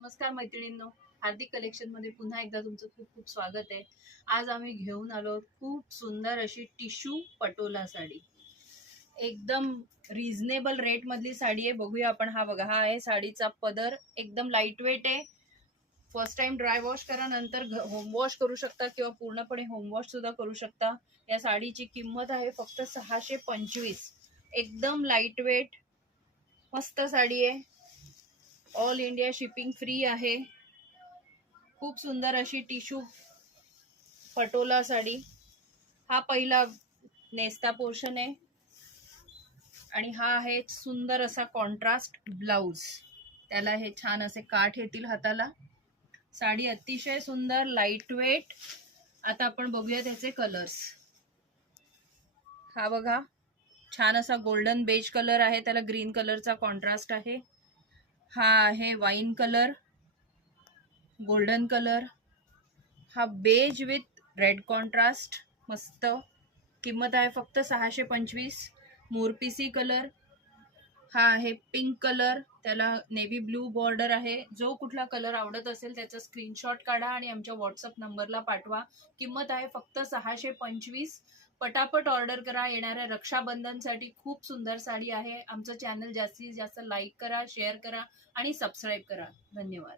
नमस्कार मैत्रिणींनो, हार्दिक कलेक्शन मध्ये पुन्हा एकदा तुमचं खूप खूप स्वागत आहे। आज आम्ही घेऊन आलो खूप सुंदर अशी टिश्यू पटोला साडी। एकदम रिझनेबल रेट मधली साडी आहे। बघूया आपण। हा बघा, हा आहे साडीचा पदर। एकदम लाईट वेट आहे। फर्स्ट टाइम ड्राय वॉश करा, नंतर होम वॉश करू शकता किंवा पूर्णपणे होम वॉश सुद्धा करू शकता। या साडीची किंमत आहे फक्त 625। एकदम लाईट वेट मस्त साडी आहे। ऑल इंडिया शिपिंग फ्री आहे। खूप सुंदर अशी टिश्यू पटोला साडी। हा पहिला नेस्ता पोर्शन आहे आणि हा आहे सुंदर असा कॉन्ट्रास्ट ब्लाउज। त्याला हे छान असे काठ येतील हाताला। साडी अतिशय सुंदर, लाईट वेट। आता आपण बघूया त्याचे कलर्स। हा बघा, छान असा गोल्डन बेज कलर आहे, त्याला ग्रीन कलरचा कॉन्ट्रास्ट आहे। हा आहे वाईन कलर, गोल्डन कलर। हा बेज विथ रेड कॉन्ट्रास्ट, मस्त। किंमत आहे फक्त 625। मोरपिसी कलर। हा आहे पिंक कलर, त्याला नेव्ही ब्लू बॉर्डर आहे। जो कुठला कलर आवडत असेल त्याचा स्क्रीनशॉट काढा आणि आमच्या व्हॉट्सअप नंबरला पाठवा। किंमत आहे फक्त 625। पटापट ऑर्डर करा। येणाऱ्या रक्षाबंधनसाठी खूप सुंदर साडी आहे। आमचं चॅनल जास्तीत जास्त लाईक करा, शेअर करा आणि सबस्क्राईब करा। धन्यवाद।